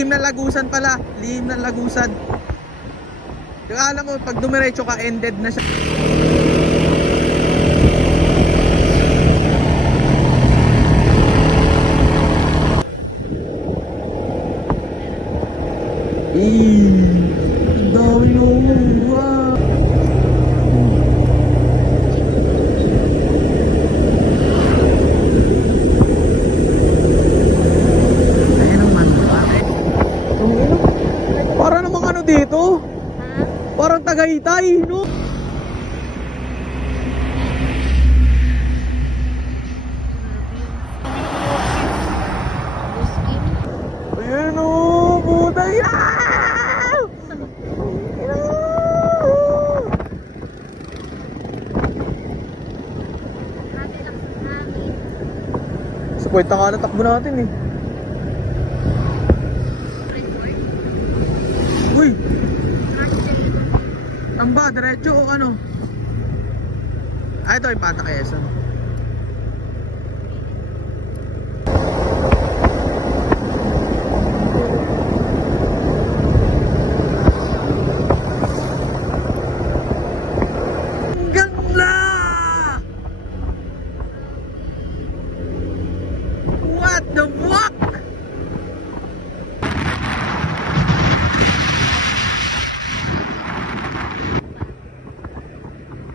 Lihim ng Lagusan pala. Lihim ng Lagusan. Yung alam mo, pag dumiretso ka, ended na siya. Ang dami nung wow. Para namang ano dito? Parang Tagaytay, no? Ayan o, puta yan! Support na nga na takbo natin eh. Uy! Ang ba? Diretso o ano? Ah, ito yung Pata Quezon. Ganda! What the fuck?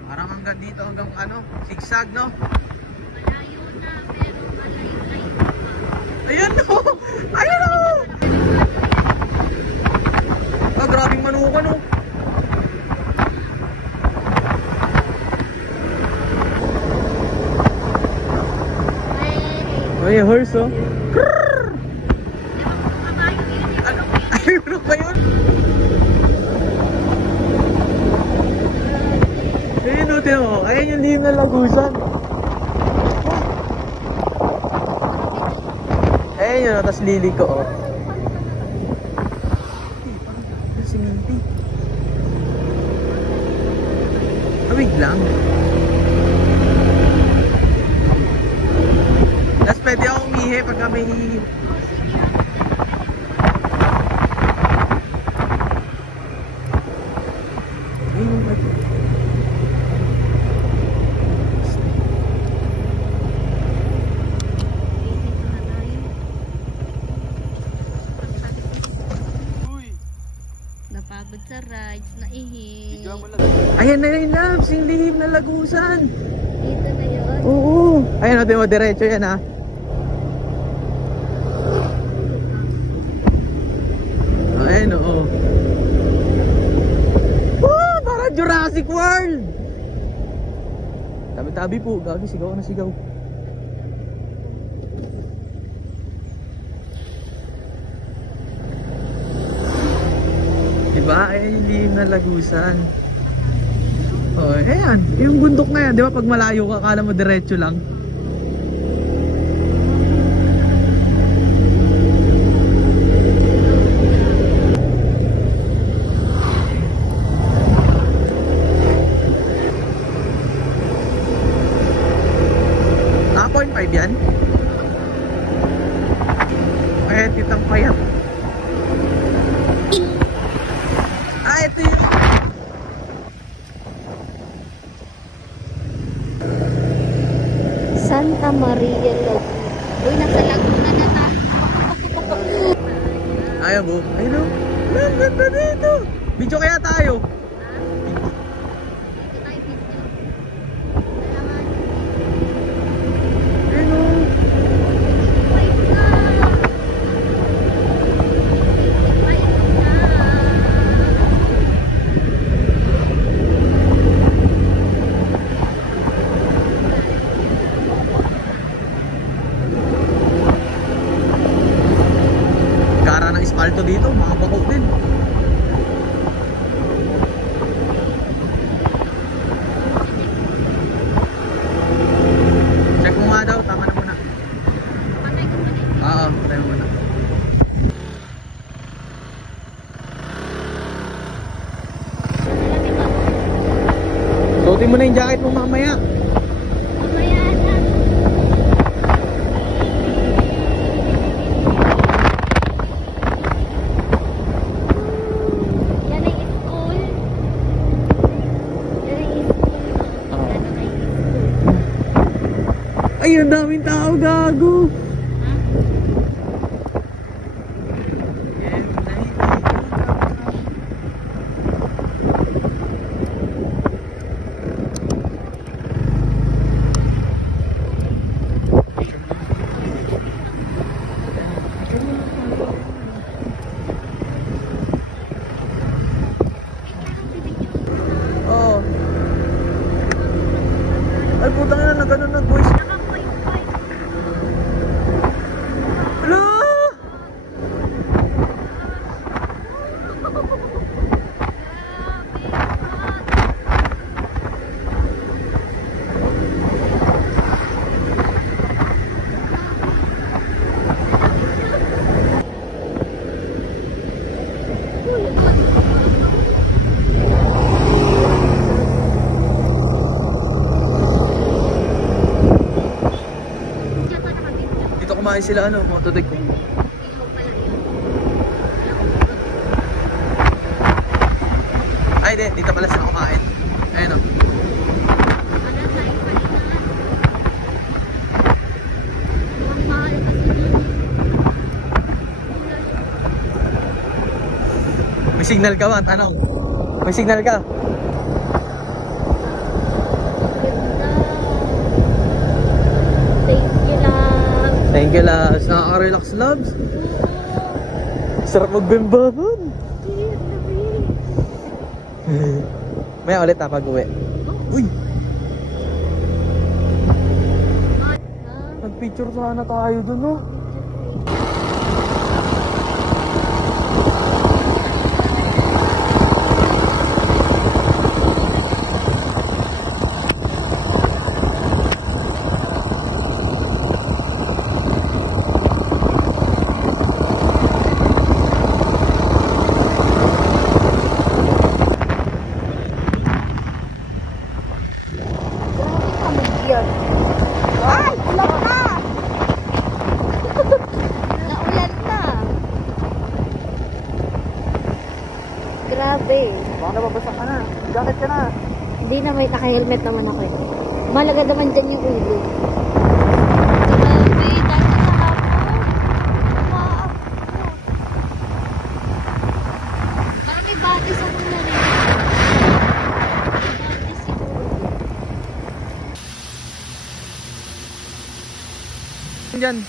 Parang hanggang dito, hanggang ano, zigzag, no? Malayo na, pero malayo. Ayan, no! Ayan, no! Ah, grabing manuka, no? Ay, horse, oh. Krrrr! Ano? Ayun ba yun? Ayun, no, tinan mo. Ayan yung lihim ng Lagusan. Ayan yun, tapos lili ko, oh. Parang siminti. Awig lang. Tapos pwede akong umihi pagka may hihi. Napagod sa rides, naihi. Ayan na yun, Labs, yung lihim ng Lagusan. Dito na yun. Oo. Ayan, natin mo, diretso yan, ha. Ayan, oo. Wow, parang Jurassic World. Tabi-tabi po, gagi, sigaw na sigaw. Diba? Ayan yung lihim ng Lagusan. Oh, ayan. Yung bundok na yan, di ba? Pag malayo ka, akala mo diretso lang. Ah, 0.5 yan? Ayan, titang payat. Ah, ito yun. Santa Maria Laguna. Uy, nasa Laguna na tayo. Ayaw mo? Ayun o. Ang ganda dito. Video kaya tayo. Ayun o. Gara ng espalto dito, mga bako din. Check mo nga daw, tama na muna. Oo, patay mo muna. Suotin mo na yung jacket mo mamaya. tao, gago. Oh. Ay, putang ina na ganun nag-voice. Hello! Dito kumain sila ano, motodek. Ay, di, dito pala sila kumain. Ayun o. May signal ka ba? Tanong. May signal ka? Thank you, Labs. Nakaka-relax, Labs. Sarap magbimbangan. Maya ulit ha, pag-uwi. Uy! Nag-picture sana tayo dun, no? Ay! Ulan na! Naulan na! Grabe. Baka nababasa ka na. Jacket ka na. Hindi na, may naka-helmet naman ako eh. Malaga naman dyan yung ulo. Grabe, dahil sa hapon. Wow. Parang may batis ako na rin. Batis siguro. Diyan.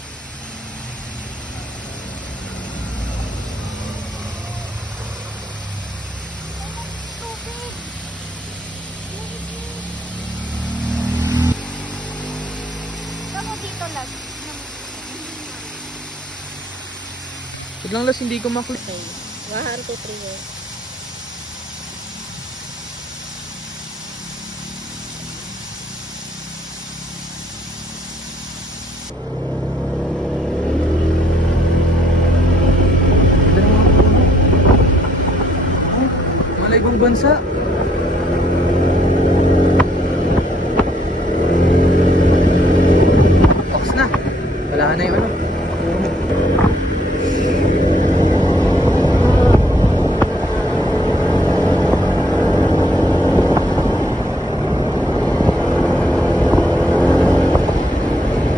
Kamu dito lang. Biglang las hindi ko maklik. 1, 2, 3. Malay kong bansa. Ox na. Wala na yung ano.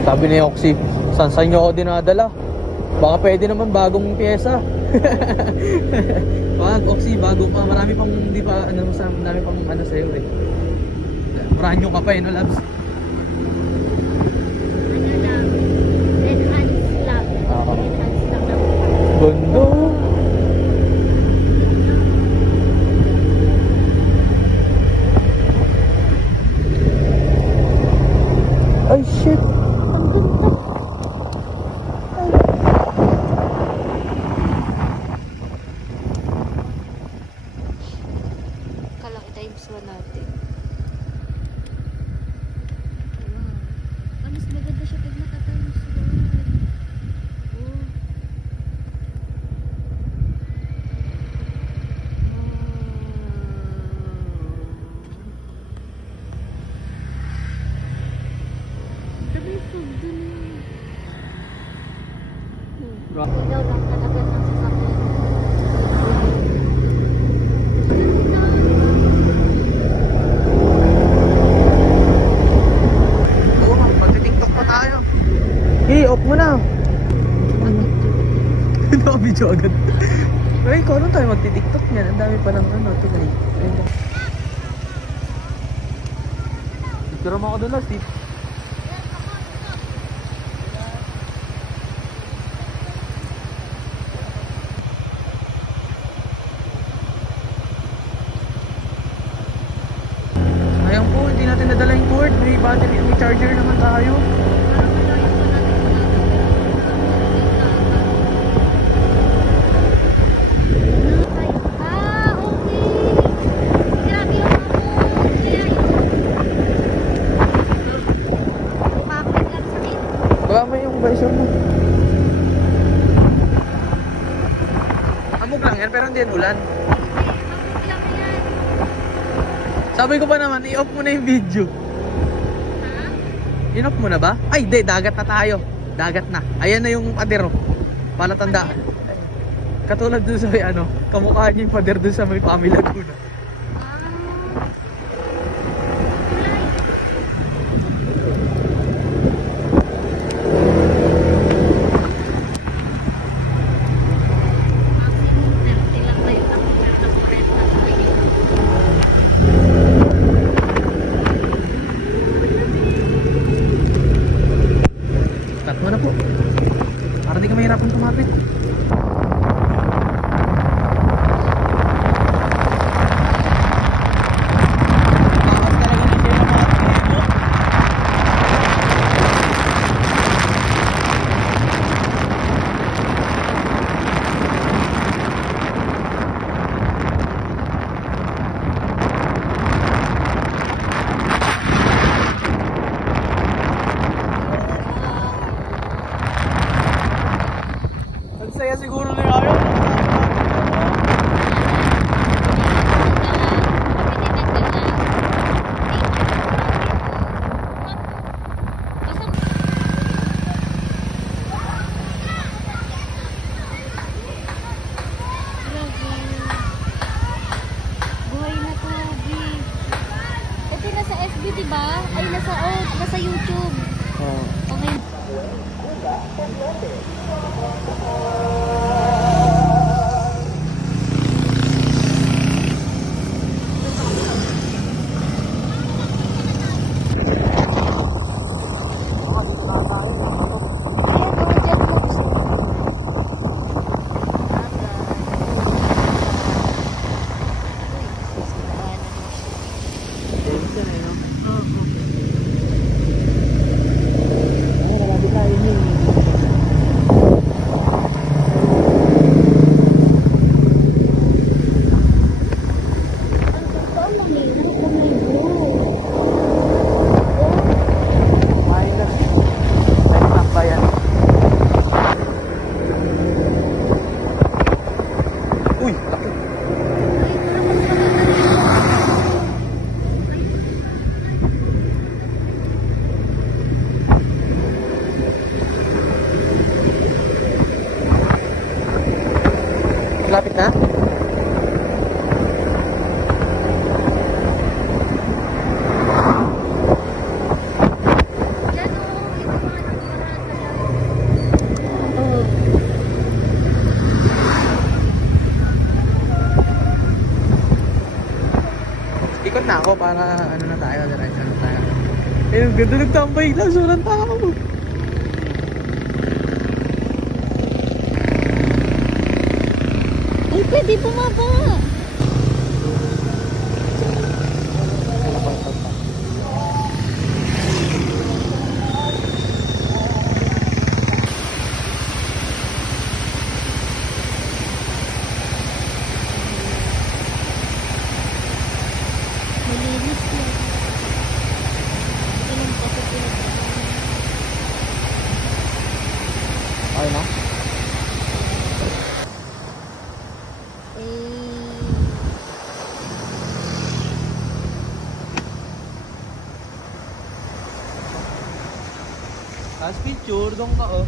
Sabi ni Oxy, saan nyo ako dinadala? Baka pwede naman bagong pyesa. Wag, Oxy, bago pa. Marami pang hindi pa, marami pang ano sa'yo eh. Pranyo ka pa eh, no, Labs? Ano lang? Enhance lang. Oo. Enhance lang lang. Gondo. Ay, shit. Kalaki times 1 natin. Mas maganda siya pag naka-times 1. Oh. Sabi yung food dun yun. Ikaw lang talaga ng sasakyan. Oo, magti-TikTok pa tayo. Off mo na. Naka-video agad. Ay, ikaw lang tayo magti-tiktok niyan. Ang dami pa ng ano, tulay. Picture mo ako doon na, Steve. Sayang po, hindi natin nadala yung cord. May battery, may charger naman tayo. Baka may yung visor mo. Amog lang yan, pero hindi yan ulan. Sabi ko pa naman, i-off mo na yung video. In-off mo na ba? Ay, di, dagat na tayo. Dagat na. Ayan na yung pader. Palatandaan. Katulad dun sa ano, kamukha niya yung pader dun sa may Family Laguna. Start mo na po. Para di ka mahirapan kumapit. Saya siguro na yun. Buhay na tubig. Ito nasa FB, diba? Ay, nasa YouTube. Okay. Lapit na? Ikot na ako para ano na tayo, diretso na tayo. Eh, ang ganda nagtambay lang, sulang tao. Ay, pwede bumaba. Malinis lang. Ito lang kasi pinagdaan. Okay na? Last picture, dong ka oh.